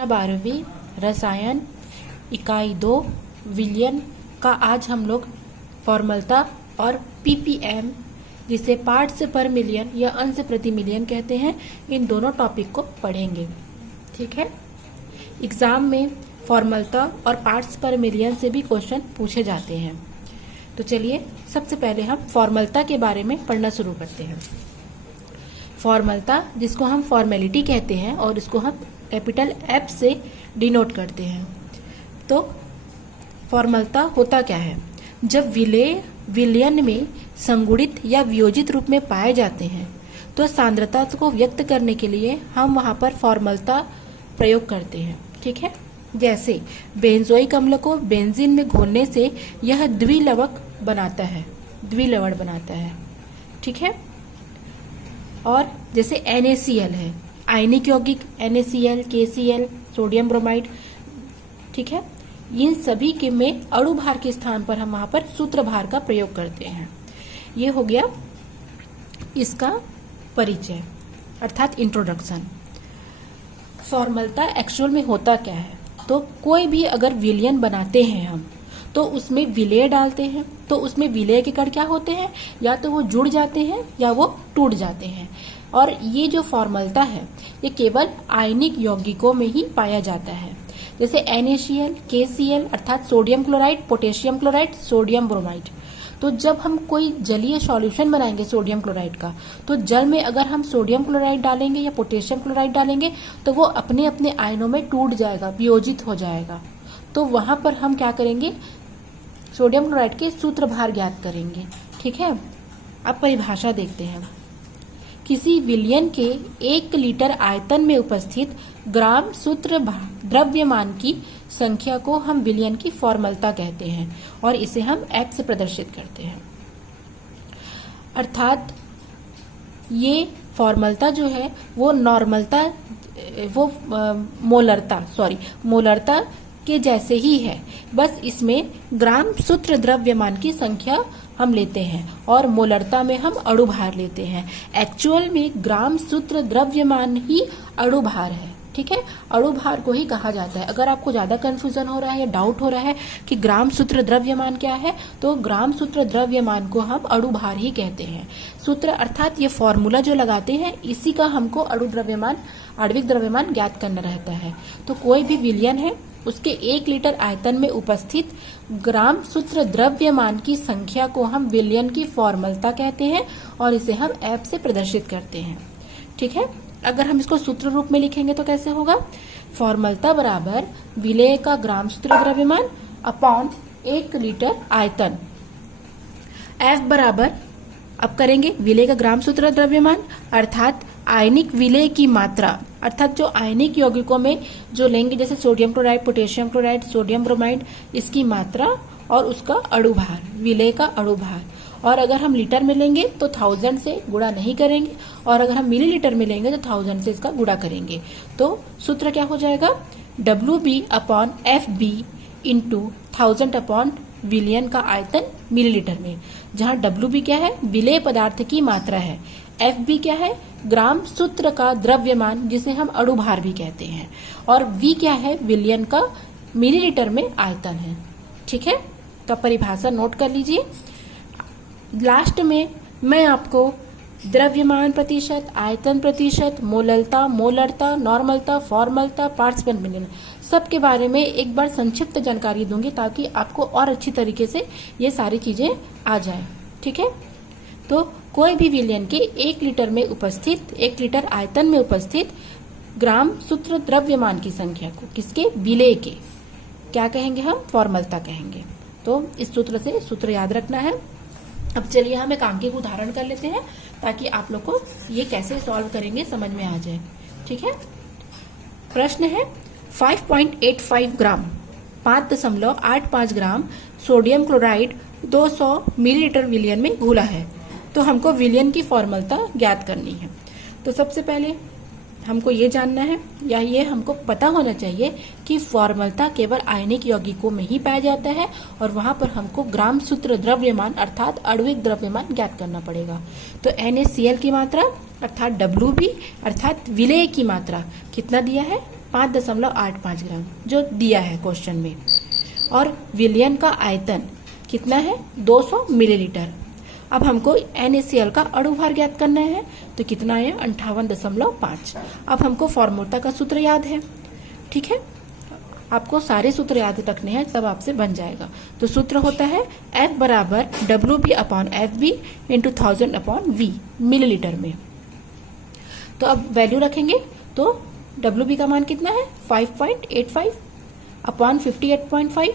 12वीं रसायन इकाई 2 विलयन का आज हम लोग फॉर्मलता और पीपीएम जिसे पार्ट्स पर मिलियन या अंश प्रति मिलियन कहते हैं, इन दोनों टॉपिक को पढ़ेंगे। ठीक है। एग्जाम में फॉर्मलता और पार्ट्स पर मिलियन से भी क्वेश्चन पूछे जाते हैं। तो चलिए सबसे पहले हम फॉर्मलता के बारे में पढ़ना शुरू करते हैं। फॉर्मलता, जिसको हम फॉर्मेलिटी कहते हैं और इसको हम कैपिटल एफ से डिनोट करते हैं। तो फॉर्मलता होता क्या है? जब विलयन में संगुणित या वियोजित रूप में पाए जाते हैं तो सांद्रता को व्यक्त करने के लिए हम वहां पर फॉर्मलता प्रयोग करते हैं। ठीक है। जैसे बेंजोइक अम्ल को बेंजीन में घोलने से यह द्विलवण बनाता है। ठीक है। और जैसे NaCl है, आयनिक यौगिक NaCl, KCl, सोडियम ब्रोमाइड। ठीक है। इन सभी के में अणु भार के स्थान पर हम वहां पर सूत्र भार का प्रयोग करते हैं। ये हो गया इसका परिचय अर्थात इंट्रोडक्शन। फॉर्मलता एक्चुअल में होता क्या है? तो कोई भी अगर विलयन बनाते हैं हम तो उसमें विलेय डालते हैं, तो उसमें विलेय के कण क्या होते हैं? या तो वो जुड़ जाते हैं या वो टूट जाते हैं। और ये जो फॉर्मलता है ये केवल आयनिक यौगिकों में ही पाया जाता है। जैसे NaCl, KCl अर्थात sodium chloride, potassium chloride, sodium bromide. तो जब हम कोई जलीय सॉल्यूशन बनाएंगे सोडियम क्लोराइड का, तो जल में अगर हम सोडियम क्लोराइड डालेंगे या पोटेशियम क्लोराइड डालेंगे तो वो अपने अपने आयनों में टूट जाएगा, वियोजित हो जाएगा। तो वहां पर हम क्या करेंगे? सोडियम क्लोराइड के सूत्र भार ज्ञात करेंगे। ठीक है। अब परिभाषा देखते हैं। किसी विलयन के 1 लीटर आयतन में उपस्थित ग्राम सूत्र द्रव्यमान की संख्या को हम विलयन की फॉर्मलता कहते हैं और इसे हम F से प्रदर्शित करते हैं। अर्थात ये फॉर्मलता जो है वो मोलरता के जैसे ही है, बस इसमें ग्राम सूत्र द्रव्यमान की संख्या हम लेते हैं और मोलरता में हम अणु भार लेते हैं। एक्चुअल में ग्राम सूत्र द्रव्यमान ही अणु भार है। ठीक है। अणु भार को ही कहा जाता है। अगर आपको ज्यादा कंफ्यूजन हो रहा है या डाउट हो रहा है कि ग्राम सूत्र द्रव्यमान क्या है, तो ग्राम सूत्र द्रव्यमान को हम अणु भार ही कहते हैं। सूत्र अर्थात ये फॉर्मूला जो लगाते हैं इसी का हमको आणविक द्रव्यमान ज्ञात करना रहता है। तो कोई भी विलयन है उसके 1 लीटर आयतन में उपस्थित ग्राम सूत्र द्रव्यमान की संख्या को हम विलयन की फॉर्मलता कहते हैं और इसे हम F से प्रदर्शित करते हैं। ठीक है। अगर हम इसको सूत्र रूप में लिखेंगे तो कैसे होगा? फॉर्मलता बराबर विलेय का ग्राम सूत्र द्रव्यमान अपॉन 1 लीटर आयतन। F बराबर अब करेंगे विलेय का ग्राम सूत्र द्रव्यमान अर्थात आयनिक विलेय की मात्रा, अर्थात जो आयनिक यौगिकों में जो लेंगे जैसे sodium chloride, potassium chloride, sodium bromide, इसकी मात्रा और उसका अणु भार, विलेय का अणु भार। और अगर हम लीटर में लेंगे तो 1000 से गुणा नहीं करेंगे और अगर हम मिलीलीटर में लेंगे तो 1000 से इसका गुणा करेंगे। तो सूत्र क्या हो जाएगा? WB upon FB into 1000 upon विलयन का आयतन मिलीलीटर में, जहां WB क्या है? विलेय पदार्थ की मात्रा है। FB क्या है? ग्राम सूत्र का द्रव्यमान जिसे हम अणु भार भी कहते हैं। और V क्या है? विलयन का मिलीलीटर में आयतन है। ठीक है। तो परिभाषा नोट कर लीजिए। लास्ट में मैं आपको द्रव्यमान प्रतिशत, आयतन प्रतिशत, मोलरता, नॉर्मलता, फॉर्मलता, पार्ट्स पर मिलियन सबके बारे में एक बार संक्षिप्त जानकारी दूंगी ताकि आपको और अच्छी तरीके से ये सारी चीजें आ जाए। ठीक है। तो कोई भी विलयन के 1 लीटर आयतन में उपस्थित ग्राम सूत्र द्रव्यमान की संख्या को किसके? विलेय के क्या कहेंगे? हम फॉर्मलता कहेंगे। तो इस सूत्र से सूत्र याद रखना है। अब चलिए हम एक आंकिक उदाहरण कर लेते हैं ताकि आप लोग को ये कैसे सॉल्व करेंगे समझ में आ जाए। ठीक है। प्रश्न है 5.85 ग्राम 5.85 ग्राम सोडियम क्लोराइड 200 मिलीलीटर विलयन में घुला है, तो हमको विलयन की फॉर्मलता ज्ञात करनी है। तो सबसे पहले हमको ये जानना है या ये हमको पता होना चाहिए कि फॉर्मलता केवल आयनिक यौगिकों में ही पाया जाता है और वहां पर हमको ग्राम सूत्र द्रव्यमान अर्थात आणविक द्रव्यमान ज्ञात करना पड़ेगा। तो NaCl की मात्रा अर्थात WB अर्थात विलेय की मात्रा कितना दिया है? 5.85 ग्राम जो दिया है क्वेश्चन में। और विलयन का आयतन कितना है? 200 मिलीलीटर। अब हमको NaCl का अणु भार ज्ञात करना है, तो कितना है? 58.5। अब हमको फॉर्मूला का सूत्र याद है, ठीक है, आपको सारे सूत्र याद रखने हैं, तब आपसे बन जाएगा। तो सूत्र होता है F बराबर WB/FB इंटू 1000/V मिलीलीटर में। तो अब वैल्यू रखेंगे, तो WB का मान कितना है? 5.85 अपॉन 58.5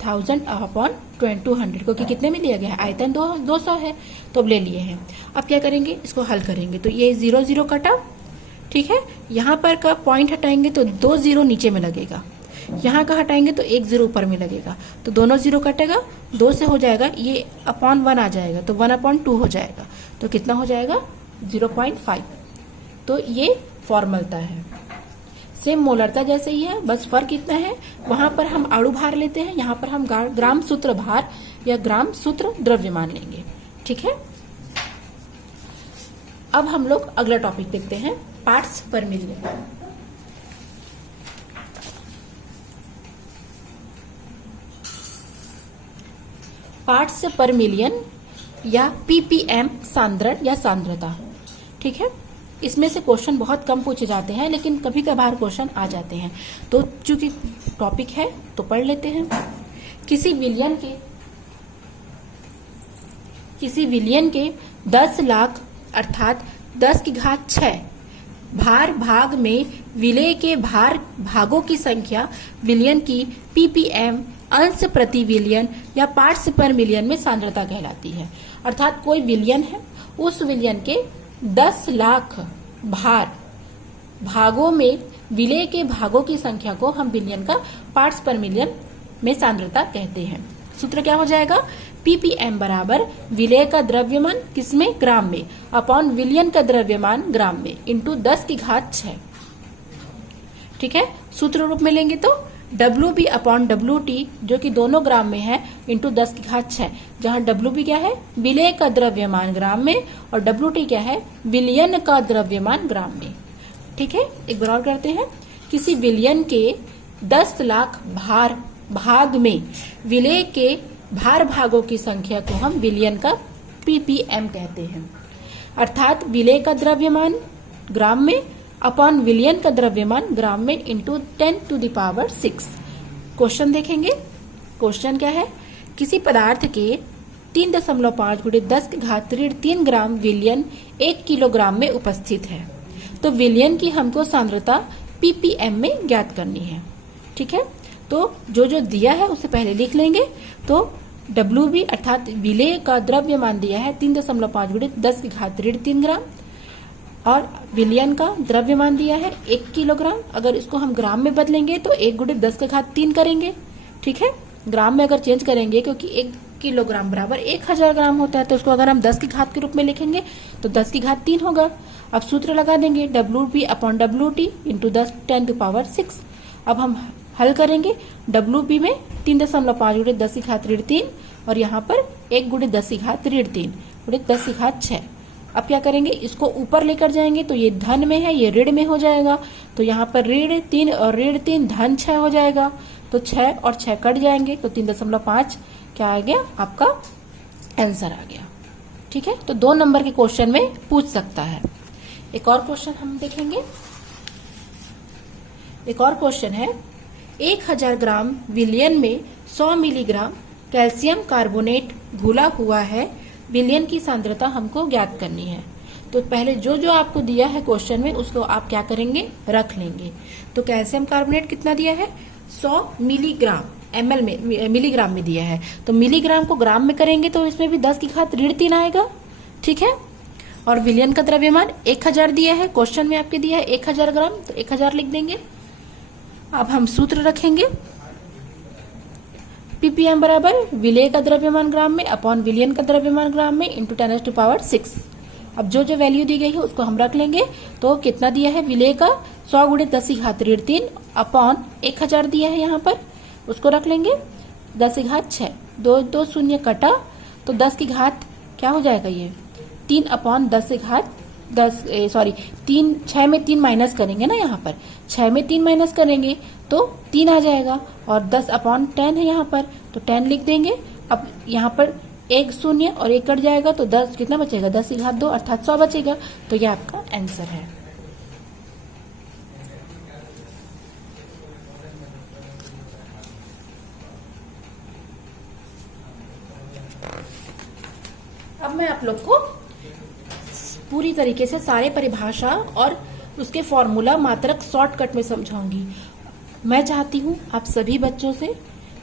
1000/200, क्योंकि कितने में दिया गया है? आयतन 200 है, तो अब ले लिए हैं। अब क्या करेंगे? इसको हल करेंगे, तो ये 0 0 कटा, ठीक है। यहाँ पर का पॉइंट हटाएंगे तो 2 0 नीचे में लगेगा, यहाँ का हटाएंगे तो 1 0 ऊपर में लगेगा, तो दोनों 0 कटेगा, 2 से हो जाएगा, ये अपॉन 1 आ जाएगा, तो 1/2 हो जाएगा, तो कितना हो जाएगा? 0.5। तो ये फॉर्मलता है, सेम मोलरता जैसे ही है, बस फर्क इतना है, वहां पर हम अणु भार लेते हैं, यहाँ पर हम ग्राम सूत्र भार या ग्राम सूत्र द्रव्यमान लेंगे, ठीक है। अब हम लोग अगला टॉपिक देखते हैं, पार्ट्स पर मिलियन। पार्ट्स पर मिलियन या ppm सांद्रण या सांद्रता, ठीक है। इसमें से क्वेश्चन बहुत कम पूछे जाते हैं, लेकिन कभी कभार क्वेश्चन आ जाते हैं, तो चूंकि टॉपिक है तो पढ़ लेते हैं। किसी विलियन के 10 लाख अर्थात 10⁶ भार भाग में विलय के भागों की संख्या विलयन की ppm अंश प्रति विलयन या पार्ट्स पर मिलियन में सांद्रता कहलाती है। अर्थात कोई विलयन है, उस विलयन के 10 लाख भागों में विलय के भागों की संख्या को हम विलयन का पार्ट्स पर मिलियन में सांद्रता कहते हैं। सूत्र क्या हो जाएगा? ppm बराबर विलय का द्रव्यमान किसमें? ग्राम में, अपॉन विलयन का द्रव्यमान ग्राम में, इंटू 10⁶, ठीक है। सूत्र रूप में लेंगे तो WB/WT जो कि दोनों ग्राम में है, इंटू 10⁶, जहां WB क्या है? विलय का द्रव्यमान ग्राम में, और WT क्या है? विलयन का द्रव्यमान ग्राम में, ठीक है। एक बार और करते हैं, किसी विलयन के 10 लाख भाग में विलय के भागों की संख्या को हम विलयन का ppm कहते हैं। अर्थात विलय का द्रव्यमान ग्राम में अपॉन विलयन का द्रव्यमान ग्राम में इंटू 10⁶। क्वेश्चन देखेंगे, क्वेश्चन क्या है? किसी पदार्थ के 3.5 × 10⁻³ ग्राम विलयन 1 किलोग्राम में उपस्थित है, तो विलयन की हमको सांद्रता ppm में ज्ञात करनी है, ठीक है। तो जो दिया है उसे पहले लिख लेंगे। तो WB अर्थात विलय का द्रव्यमान दिया है 3.5 × 10⁻³ ग्राम, और विलयन का द्रव्यमान दिया है 1 किलोग्राम। अगर इसको हम ग्राम में बदलेंगे तो 1 × 10⁻³ करेंगे, ठीक है। ग्राम में अगर चेंज करेंगे, क्योंकि 1 किलोग्राम बराबर 1000 ग्राम होता है, तो उसको अगर हम 10 की घात के रूप में लिखेंगे तो 10⁻³ होगा। अब सूत्र लगा देंगे WB/WT इंटू 10⁻⁶। अब हम हल करेंगे, WB में 3.5 × 10⁻³ और यहाँ पर 1 × 10⁻³ × 10⁶। अब क्या करेंगे? इसको ऊपर लेकर जाएंगे, तो ये धन में है, ये ऋण में हो जाएगा, तो यहाँ पर ऋण 3 और ऋण 3 धन 6 हो जाएगा, तो 6 और 6 कट जाएंगे, तो 3.5 क्या आ गया? आपका आंसर आ गया, ठीक है। तो 2 नंबर के क्वेश्चन में पूछ सकता है। एक और क्वेश्चन हम देखेंगे। एक और क्वेश्चन है, 1000 ग्राम विलयन में 100 मिलीग्राम कैल्शियम कार्बोनेट घुला हुआ है, विलयन की सांद्रता हमको ज्ञात करनी है। तो पहले जो आपको दिया है क्वेश्चन में उसको आप क्या करेंगे? रख लेंगे। तो कैल्शियम कार्बोनेट कितना दिया है? 100 मिलीग्राम, ml में, मिलीग्राम में दिया है, तो मिलीग्राम को ग्राम में करेंगे तो इसमें भी 10⁻³ आएगा, ठीक है। और विलयन का द्रव्यमान 1000 दिया है, क्वेश्चन में आपके दिया है 1000 ग्राम, तो 1000 लिख देंगे। अब हम सूत्र रखेंगे, ppm बराबर विलय का द्रव्यमान ग्राम में अपॉन विलयन का द्रव्यमान ग्राम में इंटू 10⁻⁶। अब जो वैल्यू दी गई है उसको हम रख लेंगे। तो कितना दिया है? विलय का 100 × 10⁻³ अपॉन 1000 दिया है, यहाँ पर उसको रख लेंगे 10⁶। 2 शून्य कटा, तो 10 की घात क्या हो जाएगा? ये 3 अपॉन 10⁻⁶ 6 में 3 माइनस करेंगे ना, यहाँ पर 6 में 3 माइनस करेंगे तो 3 आ जाएगा, और 10/10 है यहाँ पर, तो 10 लिख देंगे। अब यहाँ पर एक शून्य और एक कट जाएगा तो 10 कितना बचेगा, 10 की घात 2 अर्थात 100 बचेगा। तो यह आपका आंसर है। अब मैं आप लोग को पूरी तरीके से सारे परिभाषा और उसके फॉर्मूला मात्रक शॉर्टकट में समझाऊंगी। मैं चाहती हूँ आप सभी बच्चों से,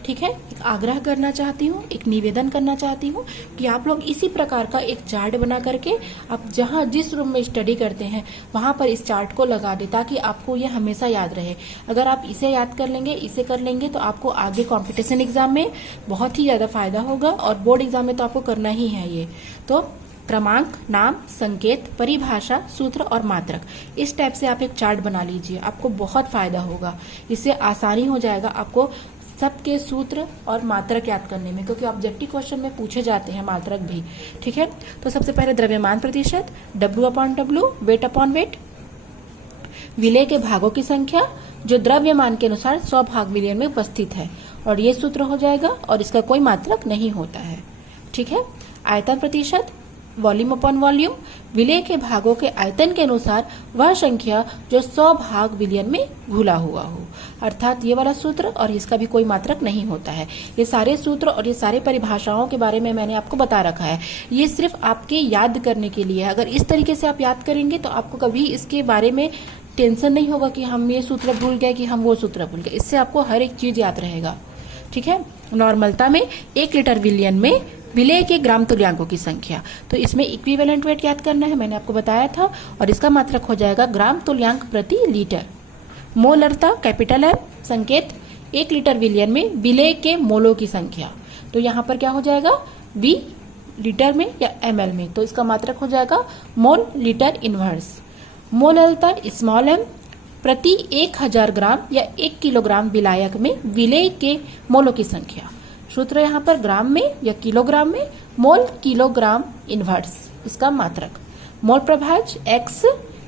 ठीक है, एक आग्रह करना चाहती हूँ, एक निवेदन करना चाहती हूँ कि आप लोग इसी प्रकार का एक चार्ट बना करके आप जहाँ जिस रूम में स्टडी करते हैं वहां पर इस चार्ट को लगा दे, ताकि आपको ये हमेशा याद रहे। अगर आप इसे याद कर लेंगे, इसे कर लेंगे, तो आपको आगे कंपटीशन एग्जाम में बहुत ही ज्यादा फायदा होगा, और बोर्ड एग्जाम में तो आपको करना ही है ये। तो क्रमांक, नाम, संकेत, परिभाषा, सूत्र और मात्रक, इस टाइप से आप एक चार्ट बना लीजिए, आपको बहुत फायदा होगा। इससे आसानी हो जाएगा आपको सबके सूत्र और मात्रक याद करने में, क्योंकि ऑब्जेक्टिव क्वेश्चन में पूछे जाते हैं मात्रक भी, ठीक है। तो सबसे पहले द्रव्यमान प्रतिशत, W/W, वेट, विलेय के भागों की संख्या जो द्रव्यमान के अनुसार 100 भाग मिलियन में उपस्थित है, और ये सूत्र हो जाएगा, और इसका कोई मात्रक नहीं होता है, ठीक है। आयतन प्रतिशत, वॉल्यूम, विलेय के भागों के आयतन के अनुसार वह संख्या जो 100 भाग विलियन में घुला हुआ हो, अर्थात ये वाला सूत्र, और इसका भी कोई मात्रक नहीं होता है। ये सारे सूत्र और ये सारे परिभाषाओं के बारे में मैंने आपको बता रखा है, ये सिर्फ आपके याद करने के लिए है। अगर इस तरीके से आप याद करेंगे तो आपको कभी इसके बारे में टेंशन नहीं होगा कि हम ये सूत्र भूल गए, कि हम वो सूत्र भूल गए। इससे आपको हर एक चीज याद रहेगा, ठीक है। नॉर्मलता में 1 लीटर विलियन में विलेय के ग्राम तुल्यांकों की संख्या, तो इसमें इक्विवेलेंट वेट याद करना है, मैंने आपको बताया था, और इसका मात्रक हो जाएगा ग्राम तुल्यांक प्रति लीटर। मोलरता, कैपिटल M, संकेत 1 लीटर विलियन में विलेय के मोलों की संख्या, तो यहाँ पर क्या हो जाएगा, V लीटर में या ml में, तो इसका मात्रक हो जाएगा मोल लीटर इनवर्स। मोलरता, स्मॉल m, प्रति 1000 ग्राम या 1 किलोग्राम विलायक में विलेय के मोलों की संख्या, सूत्र यहाँ पर ग्राम में या किलोग्राम में, मोल किलोग्राम इनवर्स, इसका मात्रक। मोल प्रभाज, X,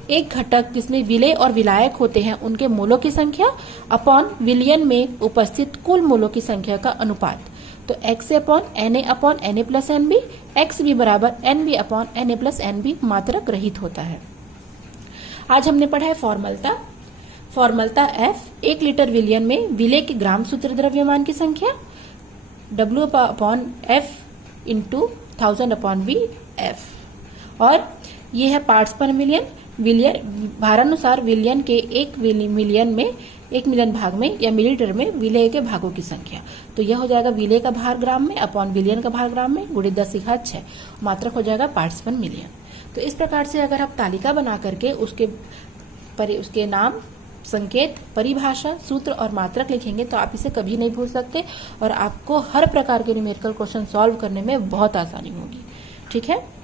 एक घटक जिसमें विलेय और विलायक होते हैं उनके मोलों की संख्या अपॉन विलियन में उपस्थित कुल मोलों की संख्या का अनुपात, तो XA/NA/NA+NB, XB बराबर NB/NA+NB मात्रक रहित होता है। आज हमने पढ़ा है फॉर्मलता F, 1 लीटर विलियन में विलेय के ग्राम सूत्र द्रव्यमान की संख्या, W/F × 1000/VF, और ये है पार्ट्स पर मिलियन, भारानुसार विलियन के 1 मिलियन में, 1 मिलियन भाग में या मिलीलीटर में विलेय के भागों की संख्या, तो यह हो जाएगा विलेय का भार ग्राम में अपॉन विलियन का भार ग्राम में गुणे 10⁶, मात्रक हो जाएगा पार्ट्स पर मिलियन। तो इस प्रकार से अगर आप तालिका बना करके उसके नाम, संकेत, परिभाषा, सूत्र और मात्रक लिखेंगे तो आप इसे कभी नहीं भूल सकते, और आपको हर प्रकार के न्यूमेरिकल क्वेश्चन सॉल्व करने में बहुत आसानी होगी, ठीक है।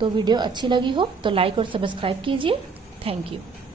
तो वीडियो अच्छी लगी हो तो लाइक और सब्सक्राइब कीजिए। Thank you.